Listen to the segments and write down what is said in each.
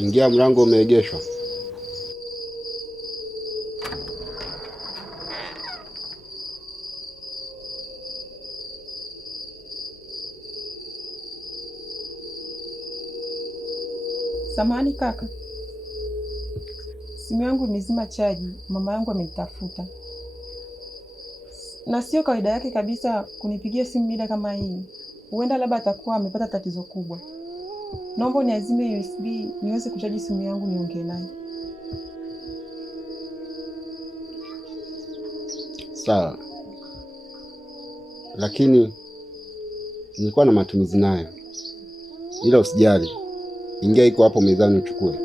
Ingia, mlango umeegeshwa. Samahani kaka, simu yangu imezima chaji. Mama yangu amenitafuta, na sio kawaida yake kabisa kunipigia simu mida kama hii. Huenda labda atakuwa amepata tatizo kubwa. Naomba niazime USB niweze kuchaji simu yangu niongee naye. Sawa, lakini nilikuwa na matumizi nayo, ila usijali. Ingia, iko hapo mezani, uchukue.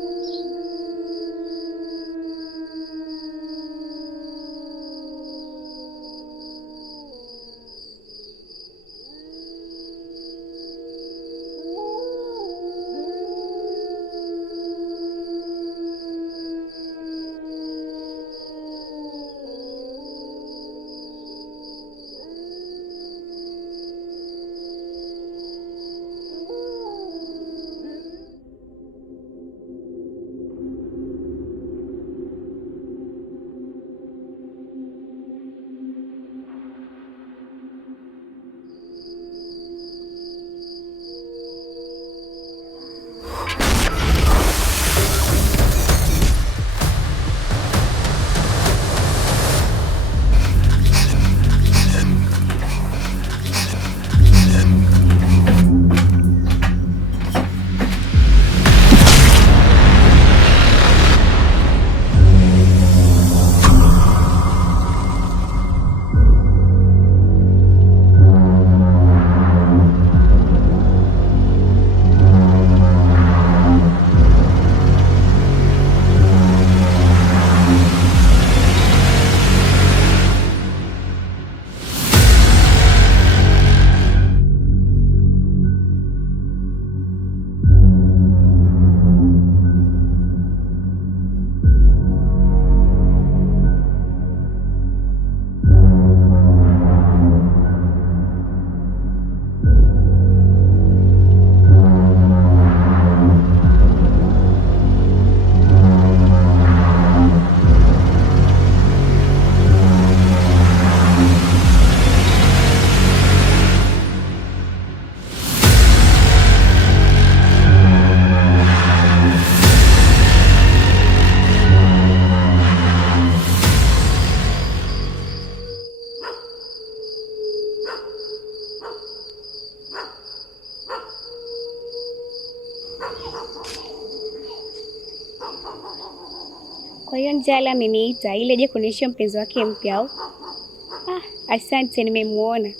Kwa hiyo Njala ameniita ili aje kunionyesha mpenzi wake mpya au? Asante, nimemuona.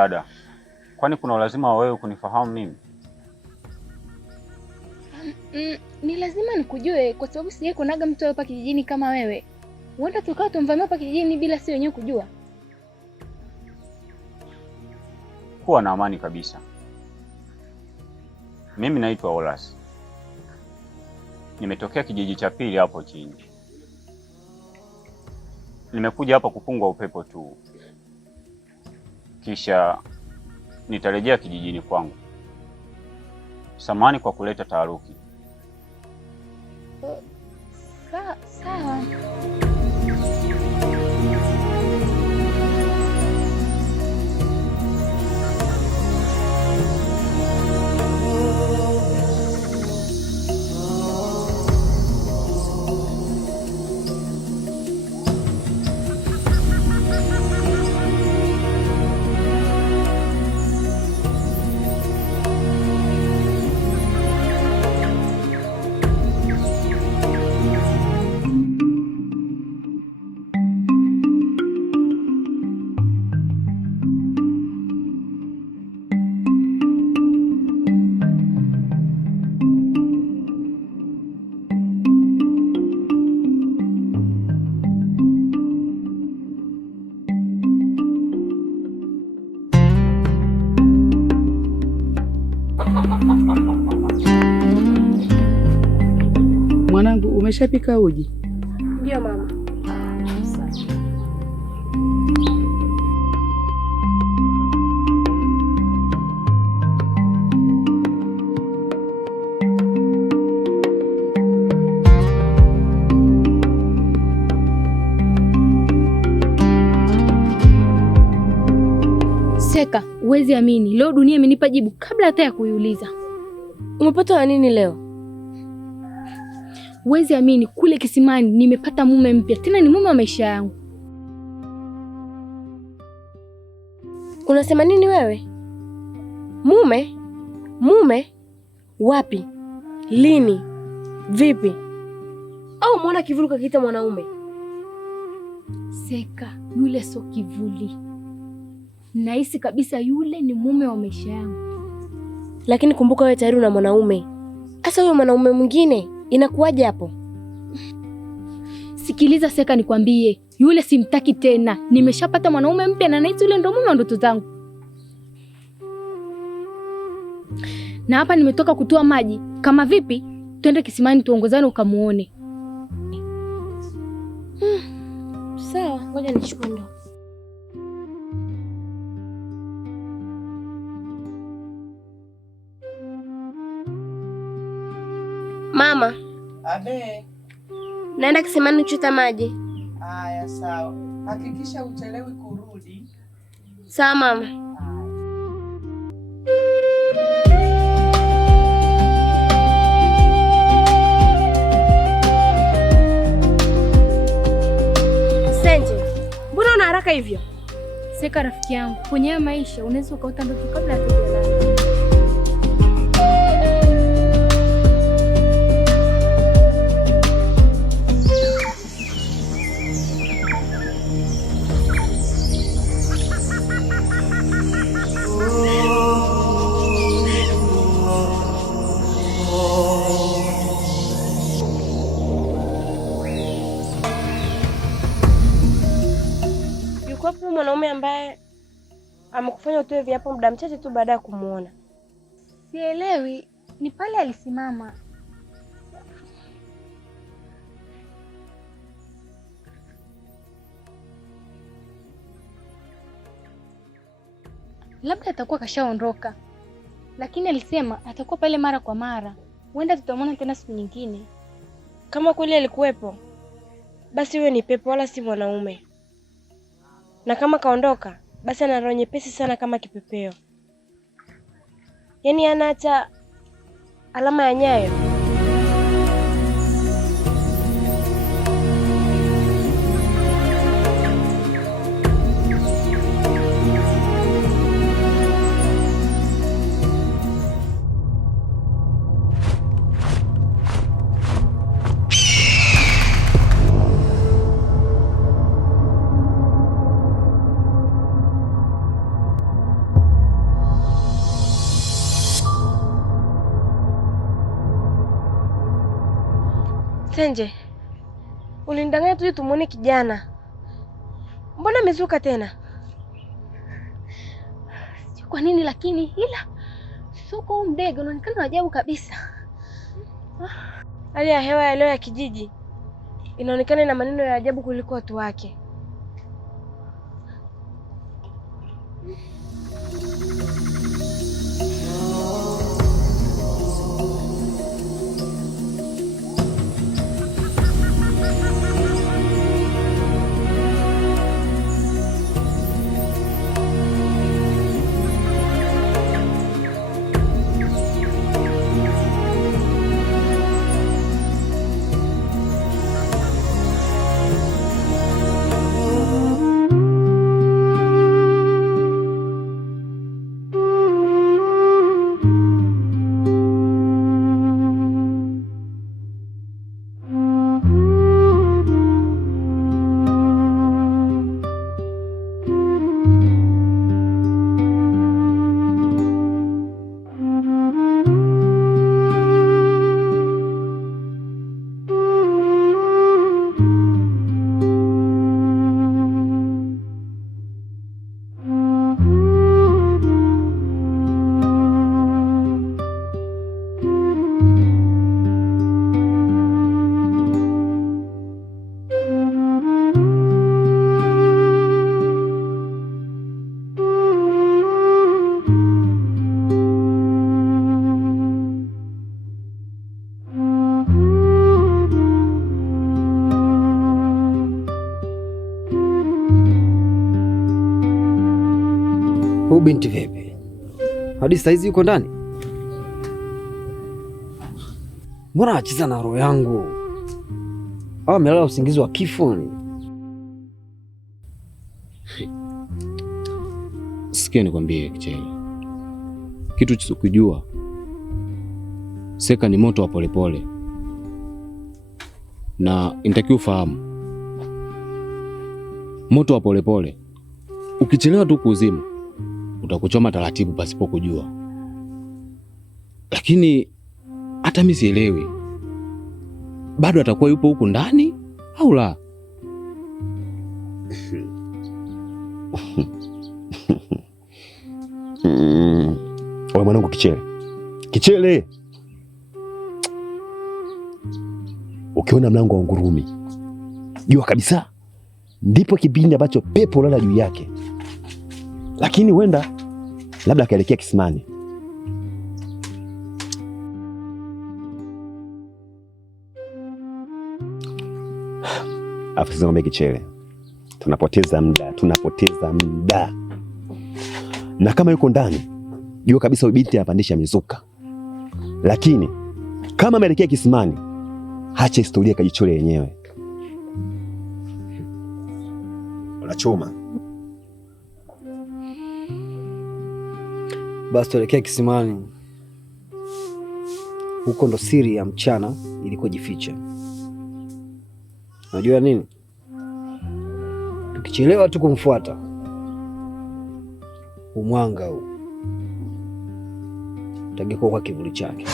Dada, kwani kuna ulazima wa wewe kunifahamu mimi? Ni lazima nikujue kwa sababu sijai kuonaga mtu hapa kijijini kama wewe. Huenda tukawa tumvamia hapa kijijini bila si wenyewe kujua. Kuwa na amani kabisa. Mimi naitwa Olas. Nimetokea kijiji cha pili hapo chini. Nimekuja hapa kupungwa upepo tu. Kisha nitarejea kijijini kwangu. Samahani kwa kuleta taharuki. Sawa. Mwanangu, umeshapika uji? Ndio mama. Seka, huwezi amini. Leo dunia imenipa jibu kabla hata ya kuiuliza. Umepata wa nini leo? Huwezi amini, kule kisimani nimepata mume mpya, tena ni mume wa maisha yangu. Unasema nini wewe? Mume? Mume? Wapi? Lini? Vipi? Au umeona kivuli kakiita mwanaume? Seka, yule sio kivuli. Nahisi kabisa yule ni mume wa maisha yangu. Lakini kumbuka wewe tayari una mwanaume. Sasa huyo mwanaume mwingine inakuwaje hapo? Sikiliza Seka, nikwambie, yule simtaki tena. Nimeshapata mwanaume mpya na nahisi yule ndo mume wa ndoto zangu. Na hapa nimetoka kutoa maji. Kama vipi? Twende kisimani tuongozane ukamuone. Sawa, ngoja nichukue ndoo. Mama. Abe. Naenda kisimani kuchota maji. Haya, sawa. Hakikisha uchelewi kurudi. Sawa mama. Sente, mbona una haraka hivyo? Seka rafiki yangu, kwenye haya maisha unaweza ukaota ndoto kabla hata hujalala. Yuko mwanaume ambaye amekufanya utoe viapo muda mchache tu baada ya kumuona. Sielewi, ni pale alisimama. Labda atakuwa kashaondoka, lakini alisema atakuwa pale mara kwa mara. Huenda tutamwona tena siku nyingine. Kama kweli alikuwepo, basi huyo ni pepo wala si mwanaume. Na kama kaondoka, basi ana roho nyepesi sana kama kipepeo. Yaani ana hata alama ya nyayo. Senje, ulinidanganya tuje tumuone kijana. Mbona amezuka tena? Sio kwa nini lakini, ila soko huu ndege unaonekana ajabu kabisa. Hali ya hewa ya leo ya kijiji inaonekana ina maneno ya ajabu kuliko watu wake. Huyu binti vipi? Hadi saizi yuko ndani? Mbona acheza na roho yangu? Au amelala usingizi wa kifo ni? Sikia nikwambie Kichele, kitu chisichokujua, Seka ni moto wa polepole, na inatakiwa ufahamu moto wa polepole ukichelewa tu kuuzima utakuchoma taratibu pasipo kujua. Lakini hata mimi sielewi bado atakuwa yupo huku ndani au la. Wewe mwanangu Kichele, ukiona mlango wa ngurumi jua kabisa ndipo kipindi ambacho pepo lala juu yake, lakini huenda labda akaelekea kisimani. Afisa ngombe Kichele, tunapoteza muda. Na kama yuko ndani, jua kabisa ubiti anapandisha mizuka. Lakini kama ameelekea kisimani, hacha historia kajichole yenyewe. Unachoma. Basi tuelekea kisimani. Huko ndo siri ya mchana ilikojificha. Unajua nini? Tukichelewa tu kumfuata, umwanga huu utageuka kwa kivuli chake.